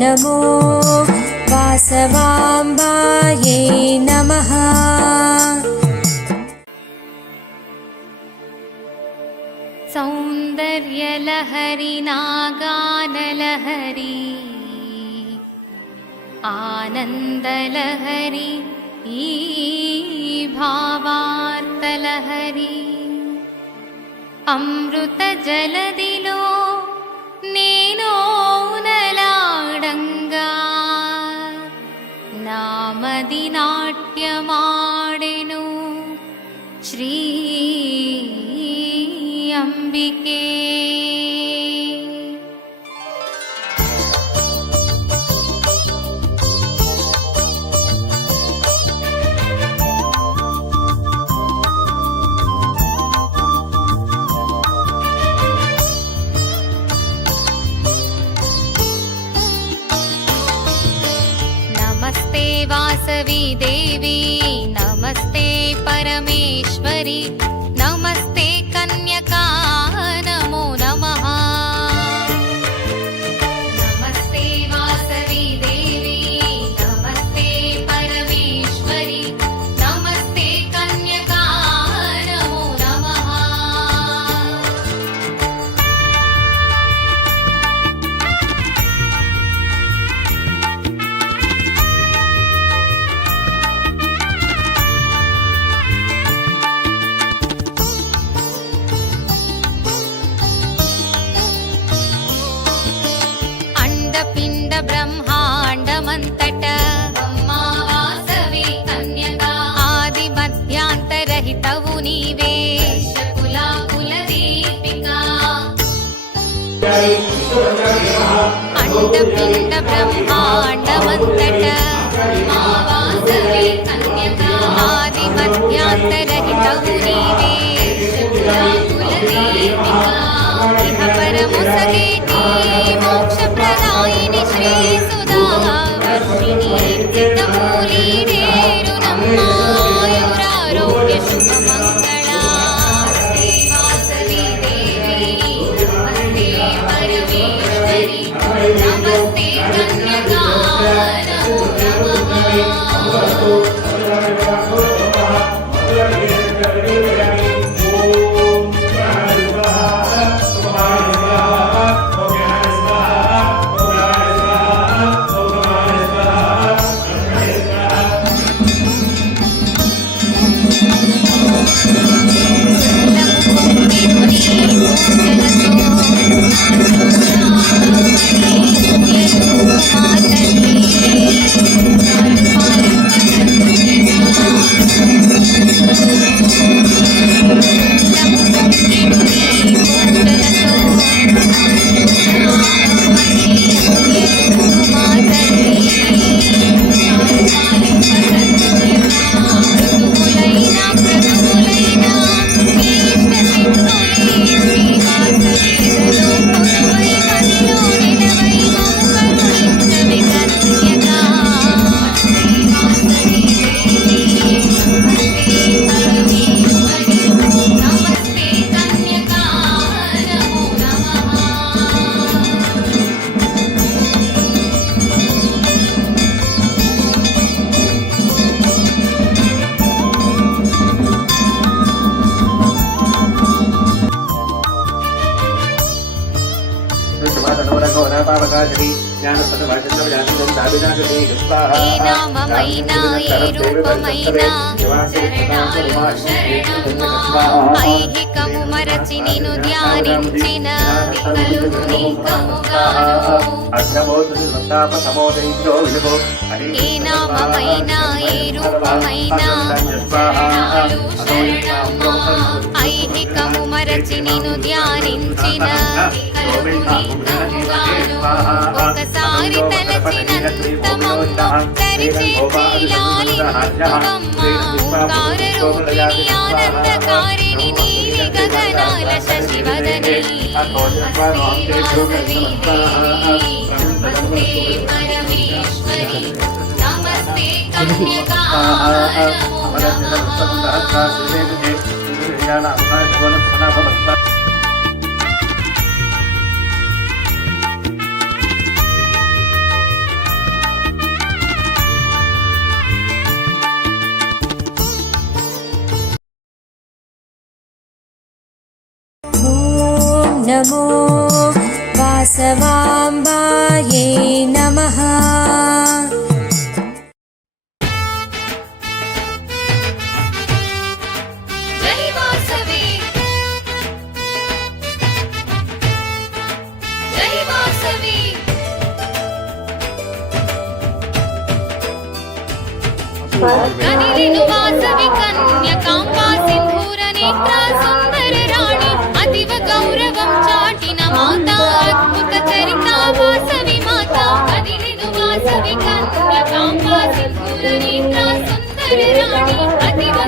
नमो वासवाम्बाये नमः। सौन्दर्यलहरि नागानलहरी आनन्दलहरि ईभावार्तलहरि अमृतजलदिलो ने परमेश्वरि ण्डपिण्डब्रह्माण्डवन्तटवे कन्यकिम्यान्तरहितौ दीरेलदीपिका परमुसीमोक्षप्रदायिणि श्रीसुदावर्षिणी तं मुलीनेरुदं मयूरारोग्यशुभम्। శరణమ్మా ఐహికము మరచి నిన్ను ధ్యానించిన ఏ నామమైనా ఏ రూపమైనా శరణాలు ఐహికము మరచి నిన్ను ధ్యానించిన ఒకసారి తలచినంత ఆనందకారిణి నీలి గగనాల శశివదని నమస్తే పరమేశ్వరి నమస్తే కన్యకా నమో నమః सर्वाम्बायै नमः కన్యకాంబా సింధూర నేత్ర సుందర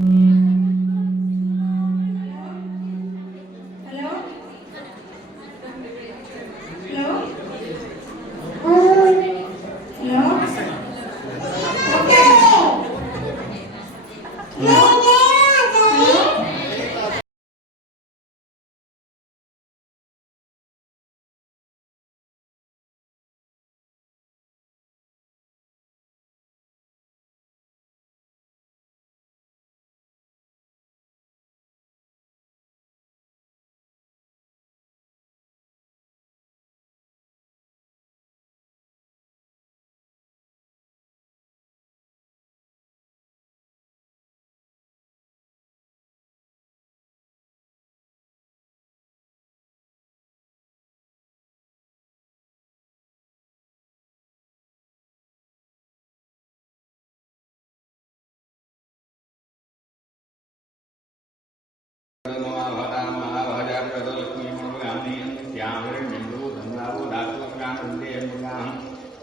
Mm-hmm.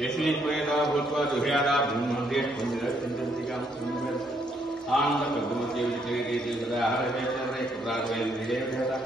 यस्मिन्वेदा भूत्वा दुह्यादा ब्रह्मण्ये पुण्यरत्नचन्द्रिकां सुन्दर आनन्दप्रभवति विचरितेति उदाहरवेतरे कृताद्वयं निरेभ्यता